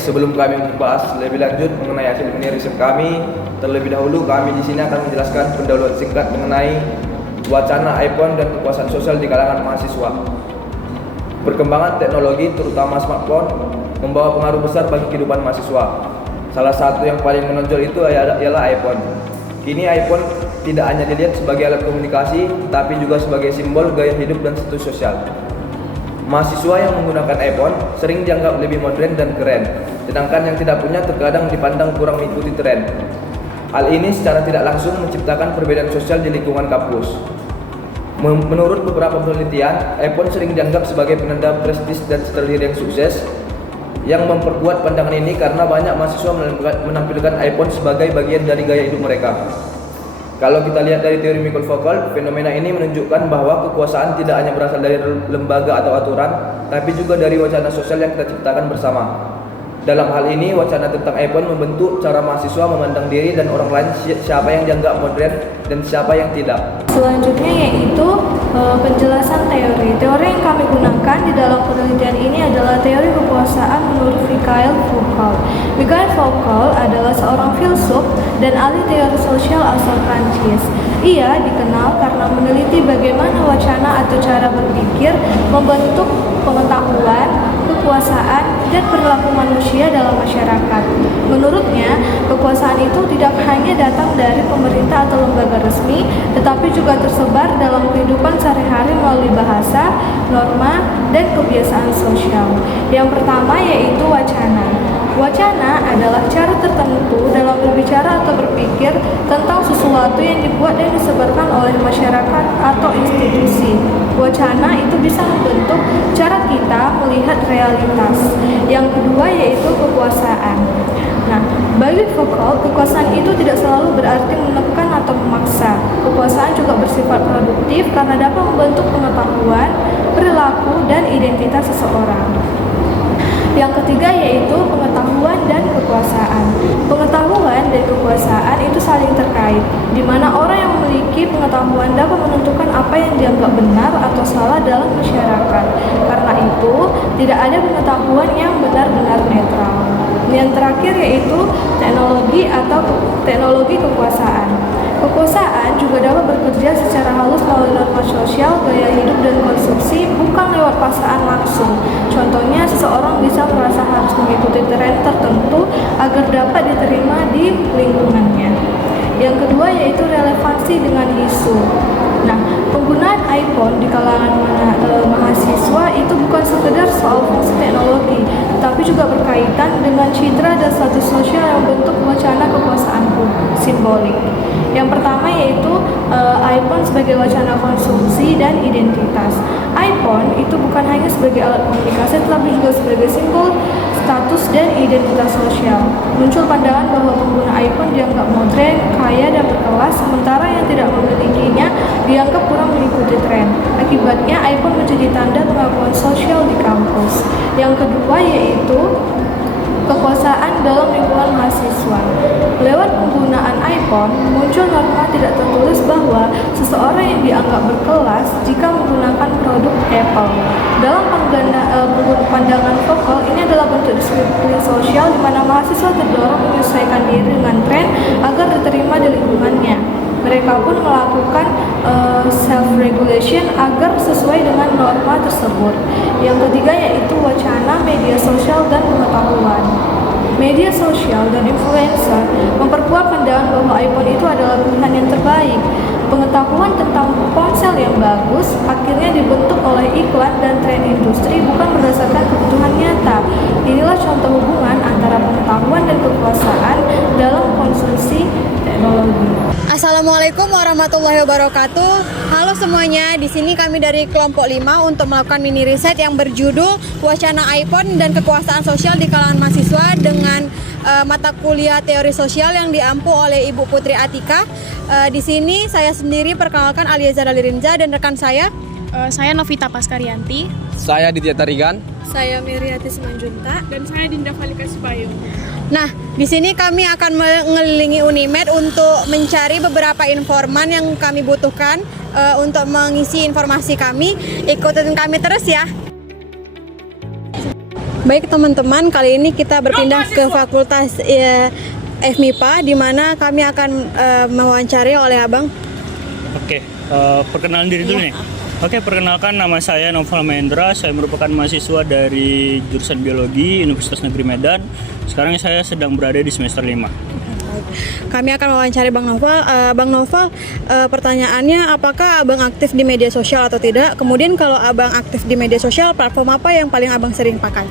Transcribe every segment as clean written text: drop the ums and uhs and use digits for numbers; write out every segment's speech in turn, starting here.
sebelum kami membahas lebih lanjut mengenai hasil riset kami, terlebih dahulu kami di sini akan menjelaskan pendahuluan singkat mengenai wacana iPhone dan kekuasaan sosial di kalangan mahasiswa. Perkembangan teknologi, terutama smartphone, membawa pengaruh besar bagi kehidupan mahasiswa. Salah satu yang paling menonjol itu ialah iPhone. Kini iPhone tidak hanya dilihat sebagai alat komunikasi, tapi juga sebagai simbol gaya hidup dan status sosial. Mahasiswa yang menggunakan iPhone sering dianggap lebih modern dan keren, sedangkan yang tidak punya terkadang dipandang kurang mengikuti tren. Hal ini secara tidak langsung menciptakan perbedaan sosial di lingkungan kampus. Menurut beberapa penelitian, iPhone sering dianggap sebagai penanda prestis dan style yang sukses, yang memperkuat pandangan ini karena banyak mahasiswa menampilkan iPhone sebagai bagian dari gaya hidup mereka. Kalau kita lihat dari teori Michael Foucault, fenomena ini menunjukkan bahwa kekuasaan tidak hanya berasal dari lembaga atau aturan, tapi juga dari wacana sosial yang kita ciptakan bersama. Dalam hal ini, wacana tentang iPhone membentuk cara mahasiswa memandang diri dan orang lain, siapa yang dianggap modern dan siapa yang tidak. Selanjutnya yaitu penjelasan teori. Teori yang kami gunakan di dalam penelitian ini adalah teori kekuasaan menurut Michael Foucault. Michael Foucault adalah seorang filsuf dan ahli teori sosial asal Prancis. Ia dikenal karena meneliti bagaimana wacana atau cara berpikir membentuk pengetahuan, kekuasaan, dan perilaku manusia dalam masyarakat. Menurutnya, kekuasaan itu tidak hanya datang dari pemerintah atau lembaga resmi, tetapi juga tersebar dalam kehidupan sehari-hari melalui bahasa, norma, dan kebiasaan sosial. Yang pertama yaitu wacana. Wacana adalah cara tertentu dalam berbicara atau berpikir tentang sesuatu yang dibuat dan disebarkan oleh masyarakat atau institusi. Wacana itu bisa membentuk cara kita melihat realitas. Yang kedua yaitu kekuasaan. Nah, bagi Foucault, kekuasaan itu tidak selalu berarti menekan atau memaksa. Kekuasaan juga bersifat produktif karena dapat membentuk pengetahuan, perilaku, dan identitas seseorang. Yang ketiga yaitu pengetahuan dan kekuasaan. Pengetahuan dan kekuasaan itu saling terkait, di mana orang yang memiliki pengetahuan dapat menentukan apa yang dianggap benar atau salah dalam masyarakat. Karena itu, tidak ada pengetahuan yang benar-benar netral. Yang terakhir yaitu teknologi atau teknologi kekuasaan. Kekuasaan juga dapat bekerja secara halus melalui norma sosial, gaya hidup, dan konsumsi, bukan lewat paksaan langsung. Contohnya, seseorang bisa merasa harus mengikuti tren tertentu agar dapat diterima di lingkungannya. Yang kedua yaitu relevansi dengan isu. Nah, penggunaan iPhone di kalangan mahasiswa itu bukan sekedar soal fungsi teknologi, tetapi juga berkaitan dengan citra dan status sosial yang membentuk wacana kekuasaan simbolik. Yang pertama yaitu iPhone sebagai wacana konsumsi dan identitas. iPhone itu bukan hanya sebagai alat komunikasi, tetapi juga sebagai simbol status dan identitas sosial. Muncul pandangan bahwa pengguna iPhone dianggap modern, kaya, dan berkelas, sementara yang tidak memilikinya dianggap kurang mengikuti tren. Akibatnya, iPhone menjadi tanda pengakuan sosial di kampus. Yang kedua yaitu kekuasaan dalam lingkungan mahasiswa. Lewat penggunaan iPhone, muncul norma tidak tertulis bahwa seseorang yang dianggap berkelas jika menggunakan produk Apple. Dalam pandangan Foucault, ini adalah bentuk disiplin sosial di mana mahasiswa terdorong menyesuaikan diri dengan tren agar diterima di lingkungannya. Mereka pun melakukan self-regulation agar sesuai dengan norma tersebut. Yang ketiga yaitu wacana media sosial dan pengetahuan. Media sosial dan influencer memperkuat pandangan bahwa iPhone itu adalah pilihan yang terbaik. Pengetahuan tentang ponsel yang bagus akhirnya dibentuk oleh iklan dan tren industri, bukan berdasarkan kebutuhan nyata. Inilah contoh hubungan antara pengetahuan dan kekuasaan dalam konsumsi teknologi. Assalamualaikum warahmatullahi wabarakatuh. Halo semuanya, di sini kami dari kelompok 5 untuk melakukan mini riset yang berjudul Wacana iPhone dan Kekuasaan Sosial di Kalangan Mahasiswa dengan mata kuliah teori sosial yang diampu oleh Ibu Putri Atika. Di sini saya sendiri perkenalkan Alia Zara Lirinza dan rekan saya. Saya Novita Paskaryanti. Saya Ditya Tarigan. Saya Miriati Simanjunta. Dan saya Dinda Valika Supayung. Nah, di sini kami akan mengelilingi Unimed untuk mencari beberapa informan yang kami butuhkan untuk mengisi informasi kami. Ikutin kami terus ya. Baik teman-teman, kali ini kita berpindah ke Fakultas FMIPA di mana kami akan mewawancari oleh Abang. Oke, perkenalan diri dulu nih. Oke, perkenalkan nama saya Noval Mahendra. Saya merupakan mahasiswa dari jurusan Biologi Universitas Negeri Medan. Sekarang saya sedang berada di semester 5. Kami akan mewawancari Bang Noval. Bang Noval, pertanyaannya apakah Abang aktif di media sosial atau tidak? Kemudian kalau Abang aktif di media sosial, platform apa yang paling Abang sering pakai?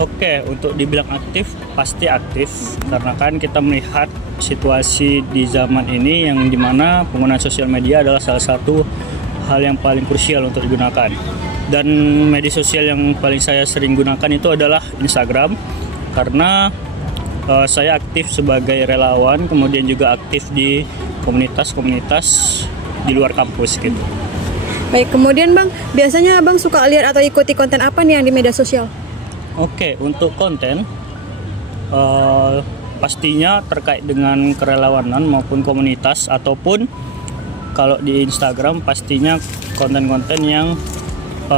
Oke, untuk dibilang aktif, pasti aktif. Karena kan kita melihat situasi di zaman ini yang dimana penggunaan sosial media adalah salah satu hal yang paling krusial untuk digunakan. Dan media sosial yang paling saya sering gunakan itu adalah Instagram. Karena saya aktif sebagai relawan, kemudian juga aktif di komunitas-komunitas di luar kampus gitu. Baik, kemudian Bang, biasanya Abang suka lihat atau ikuti konten apa nih yang di media sosial? Oke, untuk konten pastinya terkait dengan kerelawanan maupun komunitas, ataupun kalau di Instagram pastinya konten-konten yang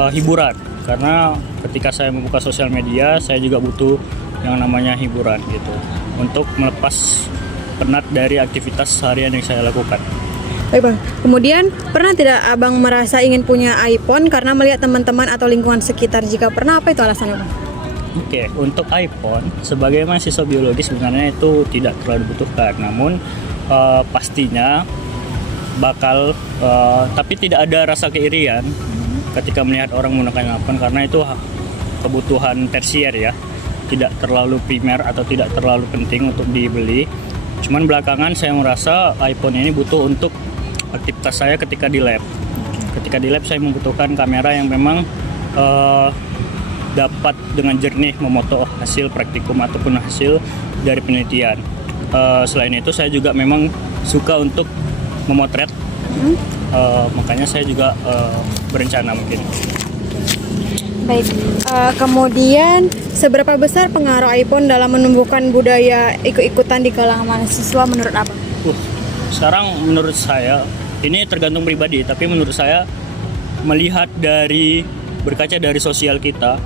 hiburan. Karena ketika saya membuka sosial media, saya juga butuh yang namanya hiburan gitu, untuk melepas penat dari aktivitas harian yang saya lakukan. Baik Bang, kemudian pernah tidak Abang merasa ingin punya iPhone karena melihat teman-teman atau lingkungan sekitar? Jika pernah, apa itu alasannya Bang? Oke, untuk iPhone sebagai mahasiswa biologi sebenarnya itu tidak terlalu dibutuhkan, namun pastinya bakal tapi tidak ada rasa keirian ketika melihat orang menggunakan iPhone, karena itu kebutuhan tersier ya, tidak terlalu primer atau tidak terlalu penting untuk dibeli. Cuman belakangan saya merasa iPhone ini butuh untuk aktivitas saya ketika di lab. Ketika di lab saya membutuhkan kamera yang memang dapat dengan jernih memoto hasil praktikum ataupun hasil dari penelitian. Selain itu saya juga memang suka untuk memotret, makanya saya juga berencana mungkin. Baik, kemudian seberapa besar pengaruh iPhone dalam menumbuhkan budaya ikut-ikutan di kalangan mahasiswa menurut Abang? Sekarang menurut saya, ini tergantung pribadi, tapi menurut saya melihat dari berkaca dari sosial kita,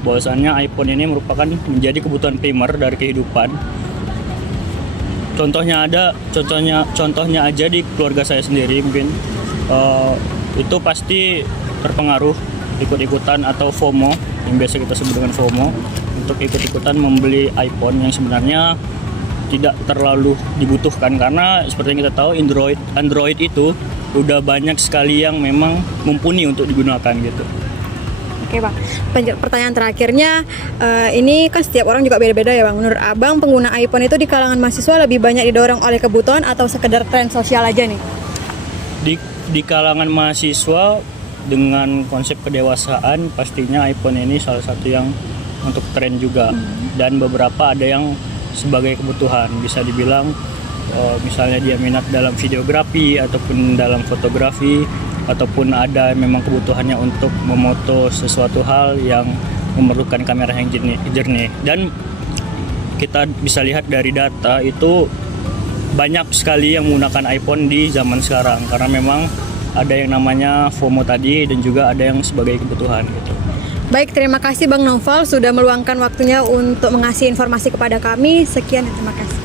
bahwasannya iPhone ini merupakan menjadi kebutuhan primer dari kehidupan. Contohnya aja di keluarga saya sendiri mungkin itu pasti terpengaruh ikut-ikutan atau FOMO, yang biasa kita sebut dengan FOMO, untuk ikut-ikutan membeli iPhone yang sebenarnya tidak terlalu dibutuhkan, karena seperti yang kita tahu Android itu udah banyak sekali yang memang mumpuni untuk digunakan gitu. Oke Bang, pertanyaan terakhirnya, ini kan setiap orang juga beda-beda ya Bang. Menurut Abang, pengguna iPhone itu di kalangan mahasiswa lebih banyak didorong oleh kebutuhan atau sekedar tren sosial aja nih? Di kalangan mahasiswa dengan konsep kedewasaan, pastinya iPhone ini salah satu yang untuk tren juga. Dan beberapa ada yang sebagai kebutuhan, bisa dibilang misalnya dia minat dalam videografi ataupun dalam fotografi, ataupun ada memang kebutuhannya untuk memoto sesuatu hal yang memerlukan kamera yang jernih. Dan kita bisa lihat dari data itu banyak sekali yang menggunakan iPhone di zaman sekarang, karena memang ada yang namanya FOMO tadi dan juga ada yang sebagai kebutuhan gitu. Baik, terima kasih Bang Noval sudah meluangkan waktunya untuk mengasih informasi kepada kami. Sekian dan terima kasih.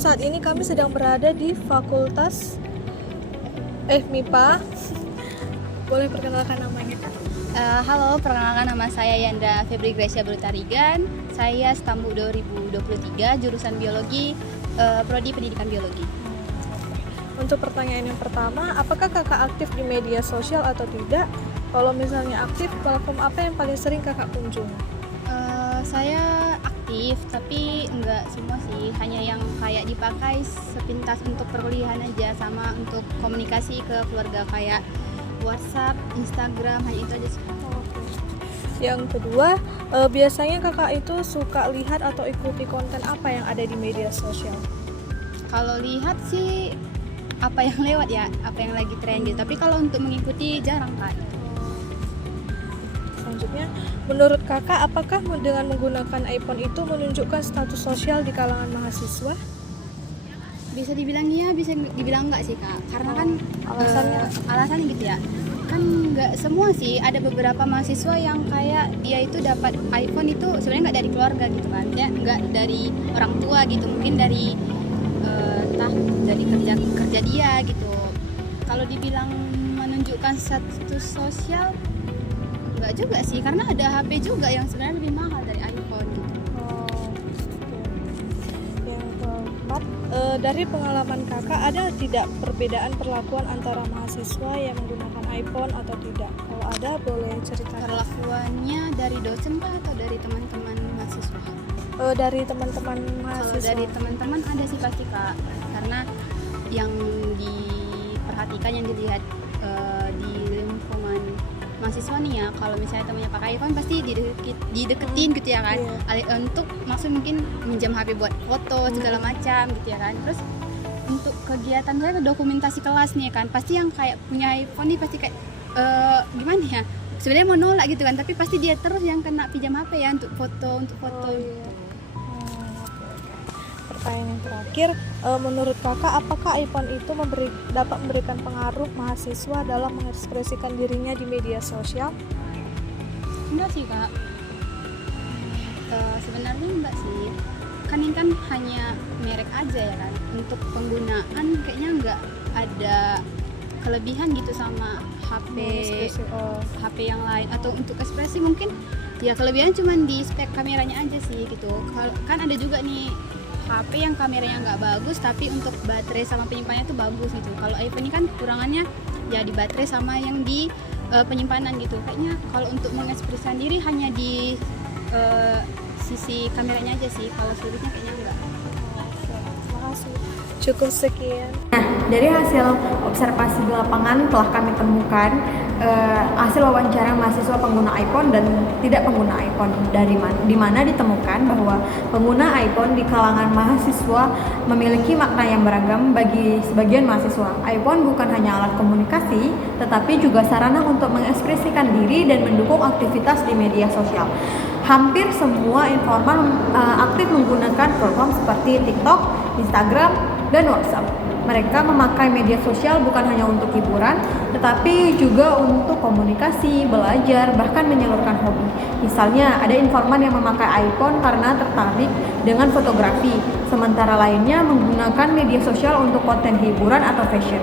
Saat ini kami sedang berada di Fakultas FMIPA. Boleh perkenalkan namanya? Halo, perkenalkan nama saya Yanda Febri Gracia Brutarigan. Saya Stambu 2023, jurusan Biologi, Prodi Pendidikan Biologi. Untuk pertanyaan yang pertama, apakah kakak aktif di media sosial atau tidak? Kalau misalnya aktif, platform apa yang paling sering kakak kunjungi? Saya aktif, tapi enggak semua sih. Hanya yang kayak dipakai sepintas untuk perkuliahan aja, sama untuk komunikasi ke keluarga kayak WhatsApp, Instagram, hanya itu aja sih. Yang kedua, biasanya kakak itu suka lihat atau ikuti konten apa yang ada di media sosial? Kalau lihat sih apa yang lewat ya, apa yang lagi tren gitu. Tapi kalau untuk mengikuti jarang kan. Selanjutnya, menurut kakak, apakah dengan menggunakan iPhone itu menunjukkan status sosial di kalangan mahasiswa? Bisa dibilang iya, bisa dibilang enggak sih Kak. Karena kan alasannya gitu ya. Kan nggak semua sih, ada beberapa mahasiswa yang kayak dia itu dapat iPhone itu sebenarnya nggak dari keluarga gitu kan, ya nggak dari orang tua gitu, mungkin dari entah dari kerja dia gitu. Kalau dibilang menunjukkan status sosial nggak juga sih, karena ada HP juga yang sebenarnya lebih mahal dari iPhone gitu. Yang keempat, dari pengalaman kakak ada tidak perbedaan perlakuan antara mahasiswa yang menggunakan iPhone atau tidak? Kalau ada boleh ceritakan. Perlakuannya dari dosen kah atau dari teman-teman mahasiswa? Dari teman-teman Kalau mahasiswa. dari teman-teman ada sih pasti Kak, karena yang diperhatikan, yang dilihat di lingkungan mahasiswa nih ya, kalau misalnya temannya pakai iPhone pasti dideketin gitu ya kan, untuk maksud mungkin minjam HP buat foto segala macam gitu ya kan. Terus untuk kegiatan saya dokumentasi kelas nih kan, pasti yang kayak punya iPhone nih pasti kayak gimana ya, sebenarnya mau nolak gitu kan, tapi pasti dia terus yang kena pinjam HP ya untuk foto. Oke. Pertanyaan yang terakhir, menurut kakak apakah iPhone itu dapat memberikan pengaruh mahasiswa dalam mengekspresikan dirinya di media sosial? Enggak sih Kak, sebenarnya enggak sih, kan ini kan hanya merek aja ya kan. Untuk penggunaan kayaknya enggak ada kelebihan gitu sama HP yang lain. Atau untuk ekspresi mungkin ya kelebihan cuman di spek kameranya aja sih gitu. Kan ada juga nih HP yang kameranya nggak bagus tapi untuk baterai sama penyimpanannya tuh bagus gitu. Kalau iPhone ini kan kekurangannya ya di baterai sama yang di penyimpanan gitu. Kayaknya kalau untuk mengekspresikan diri hanya di sisi kameranya aja sih. Kalau seluruhnya kayaknya enggak. Terima kasih. Cukup sekian. Nah, dari hasil observasi di lapangan telah kami temukan hasil wawancara mahasiswa pengguna iPhone dan tidak pengguna iPhone, di mana ditemukan bahwa pengguna iPhone di kalangan mahasiswa memiliki makna yang beragam. Bagi sebagian mahasiswa, iPhone bukan hanya alat komunikasi, tetapi juga sarana untuk mengekspresikan diri dan mendukung aktivitas di media sosial. Hampir semua informan aktif menggunakan platform seperti TikTok, Instagram, dan WhatsApp. Mereka memakai media sosial bukan hanya untuk hiburan, tetapi juga untuk komunikasi, belajar, bahkan menyalurkan hobi. Misalnya, ada informan yang memakai iPhone karena tertarik dengan fotografi, sementara lainnya menggunakan media sosial untuk konten hiburan atau fashion.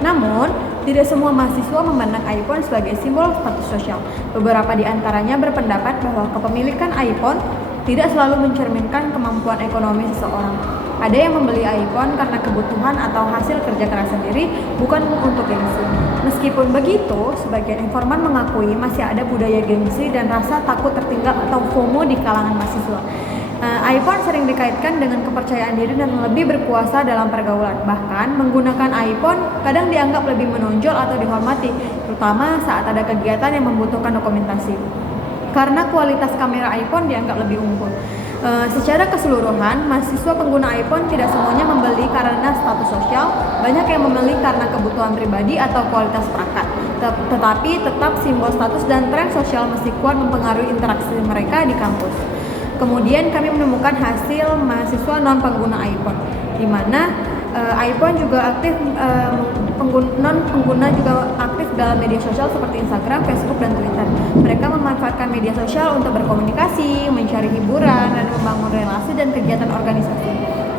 Namun, tidak semua mahasiswa memandang iPhone sebagai simbol status sosial. Beberapa di antaranya berpendapat bahwa kepemilikan iPhone tidak selalu mencerminkan kemampuan ekonomi seseorang. Ada yang membeli iPhone karena kebutuhan atau hasil kerja keras sendiri, bukan untuk gengsi. Meskipun begitu, sebagian informan mengakui masih ada budaya gengsi dan rasa takut tertinggal atau FOMO di kalangan mahasiswa. iPhone sering dikaitkan dengan kepercayaan diri dan lebih berkuasa dalam pergaulan. Bahkan menggunakan iPhone kadang dianggap lebih menonjol atau dihormati, terutama saat ada kegiatan yang membutuhkan dokumentasi. Karena kualitas kamera iPhone dianggap lebih unggul. Secara keseluruhan, mahasiswa pengguna iPhone tidak semuanya membeli karena status sosial, banyak yang membeli karena kebutuhan pribadi atau kualitas perangkat. Tetapi tetap simbol status dan tren sosial masih kuat mempengaruhi interaksi mereka di kampus. Kemudian kami menemukan hasil mahasiswa non pengguna iPhone, di mana iPhone juga aktif, non pengguna juga aktif dalam media sosial seperti Instagram, Facebook, dan Twitter. Mereka memanfaatkan media sosial untuk berkomunikasi, mencari hiburan, dan membangun relasi dan kegiatan organisasi.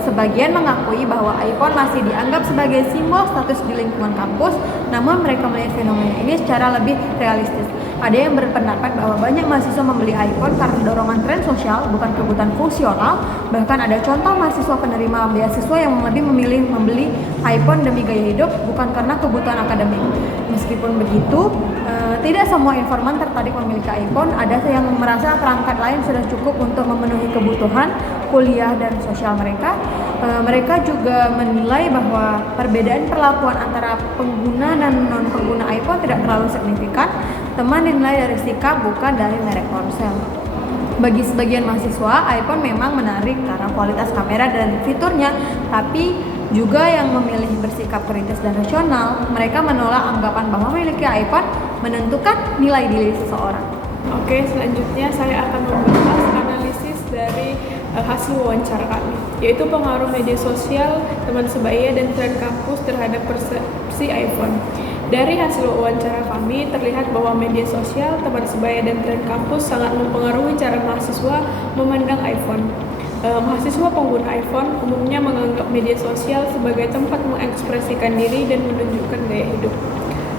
Sebagian mengakui bahwa iPhone masih dianggap sebagai simbol status di lingkungan kampus, namun mereka melihat fenomena ini secara lebih realistis. Ada yang berpendapat bahwa banyak mahasiswa membeli iPhone karena dorongan tren sosial, bukan kebutuhan fungsional. Bahkan ada contoh mahasiswa penerima beasiswa yang lebih memilih membeli iPhone demi gaya hidup, bukan karena kebutuhan akademik. Meskipun begitu, tidak semua informan tertarik memiliki iPhone. Ada yang merasa perangkat lain sudah cukup untuk memenuhi kebutuhan kuliah dan sosial mereka. Mereka juga menilai bahwa perbedaan perlakuan antara pengguna dan non pengguna iPhone tidak terlalu signifikan. Teman dinilai dari sikap, bukan dari merek ponsel. Bagi sebagian mahasiswa, iPhone memang menarik karena kualitas kamera dan fiturnya, tapi juga yang memilih bersikap kritis dan rasional. Mereka menolak anggapan bahwa memiliki iPhone menentukan nilai diri seseorang. Oke, selanjutnya saya akan membahas analisis dari hasil wawancara kami, yaitu pengaruh media sosial, teman sebaya, dan tren kampus terhadap persepsi iPhone. Dari hasil wawancara kami terlihat bahwa media sosial, teman sebaya, dan tren kampus sangat mempengaruhi cara mahasiswa memandang iPhone. Mahasiswa pengguna iPhone umumnya menganggap media sosial sebagai tempat mengekspresikan diri dan menunjukkan gaya hidup.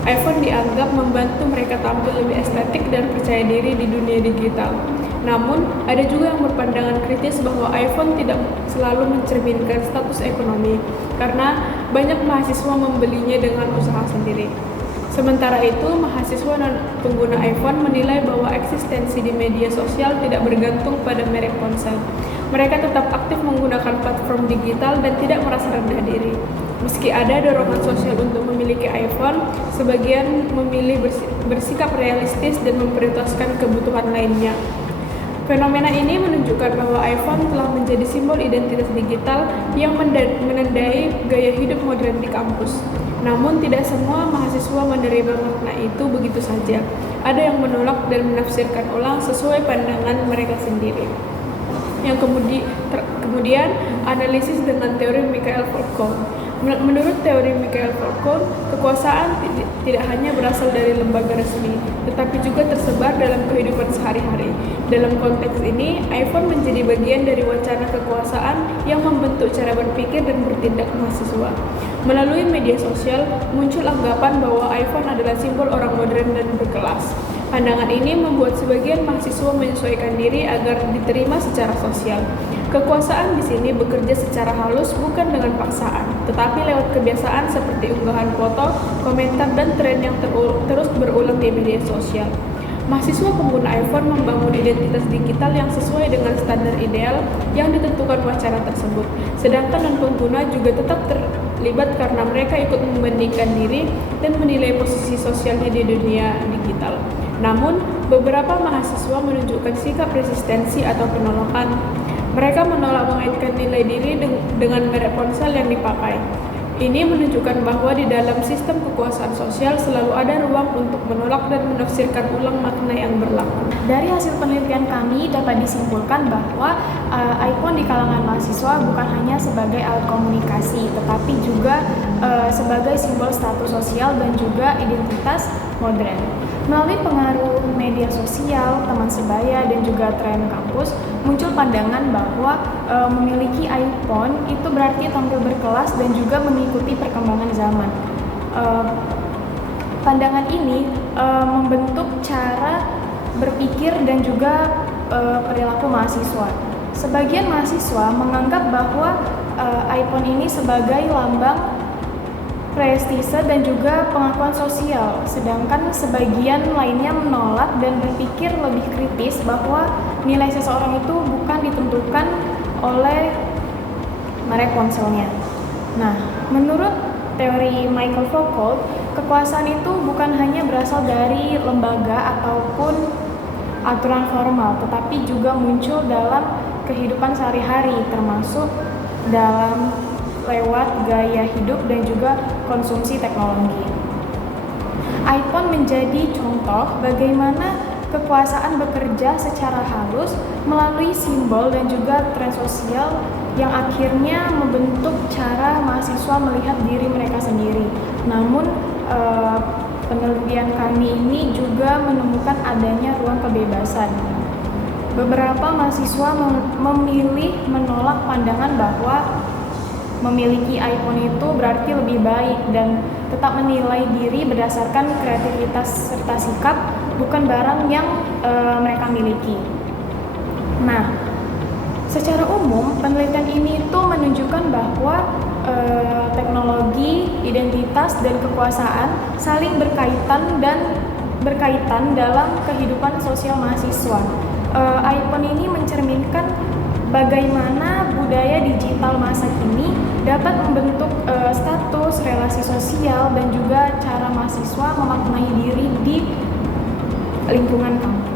iPhone dianggap membantu mereka tampil lebih estetik dan percaya diri di dunia digital. Namun, ada juga yang berpandangan kritis bahwa iPhone tidak selalu mencerminkan status ekonomi, karena banyak mahasiswa membelinya dengan usaha sendiri. Sementara itu, mahasiswa dan pengguna iPhone menilai bahwa eksistensi di media sosial tidak bergantung pada merek ponsel. Mereka tetap aktif menggunakan platform digital dan tidak merasa rendah diri. Meski ada dorongan sosial untuk memiliki iPhone, sebagian memilih bersikap realistis dan memprioritaskan kebutuhan lainnya. Fenomena ini menunjukkan bahwa iPhone telah menjadi simbol identitas digital yang menandai gaya hidup modern di kampus. Namun tidak semua mahasiswa menerima makna itu begitu saja. Ada yang menolak dan menafsirkan ulang sesuai pandangan mereka sendiri. Yang kemudian analisis dengan teori Mikhail Foucault. Menurut teori Mikhail Foucault, kekuasaan tidak hanya berasal dari lembaga resmi, tetapi juga tersebar dalam kehidupan sehari-hari. Dalam konteks ini, iPhone menjadi bagian dari wacana kekuasaan yang membentuk cara berpikir dan bertindak mahasiswa. Melalui media sosial, muncul anggapan bahwa iPhone adalah simbol orang modern dan berkelas. Pandangan ini membuat sebagian mahasiswa menyesuaikan diri agar diterima secara sosial. Kekuasaan di sini bekerja secara halus bukan dengan paksaan, tetapi lewat kebiasaan seperti unggahan foto, komentar, dan tren yang terus berulang di media sosial. Mahasiswa pengguna iPhone membangun identitas digital yang sesuai dengan standar ideal yang ditentukan wacana tersebut. Sedangkan non-pengguna juga tetap terlibat karena mereka ikut membandingkan diri dan menilai posisi sosialnya di dunia digital. Namun, beberapa mahasiswa menunjukkan sikap resistensi atau penolakan. Mereka menolak mengaitkan nilai diri dengan merek ponsel yang dipakai. Ini menunjukkan bahwa di dalam sistem kekuasaan sosial selalu ada ruang untuk menolak dan menafsirkan ulang makna yang berlaku. Dari hasil penelitian kami dapat disimpulkan bahwa iPhone di kalangan mahasiswa bukan hanya sebagai alat komunikasi, tetapi juga sebagai simbol status sosial dan juga identitas modern. Melalui pengaruh media sosial, teman sebaya, dan juga tren kampus, muncul pandangan bahwa memiliki iPhone itu berarti tampil berkelas dan juga mengikuti perkembangan zaman. Pandangan ini membentuk cara berpikir dan juga perilaku mahasiswa. Sebagian mahasiswa menganggap bahwa iPhone ini sebagai lambang prestise dan juga pengakuan sosial, sedangkan sebagian lainnya menolak dan berpikir lebih kritis bahwa nilai seseorang itu bukan ditentukan oleh merek ponselnya. Nah, menurut teori Michael Foucault, kekuasaan itu bukan hanya berasal dari lembaga ataupun aturan formal, tetapi juga muncul dalam kehidupan sehari-hari, termasuk dalam lewat gaya hidup dan juga konsumsi teknologi. iPhone menjadi contoh bagaimana kekuasaan bekerja secara halus melalui simbol dan juga tren sosial yang akhirnya membentuk cara mahasiswa melihat diri mereka sendiri. Namun, penelitian kami ini juga menemukan adanya ruang kebebasan. Beberapa mahasiswa memilih menolak pandangan bahwa memiliki iPhone itu berarti lebih baik dan tetap menilai diri berdasarkan kreativitas serta sikap, bukan barang yang mereka miliki. Nah, secara umum penelitian ini itu menunjukkan bahwa teknologi, identitas, dan kekuasaan saling berkaitan dalam kehidupan sosial mahasiswa. iPhone ini mencerminkan bagaimana budaya digital masa kini dapat membentuk status, relasi sosial, dan juga cara mahasiswa memaknai diri di lingkungan kampus.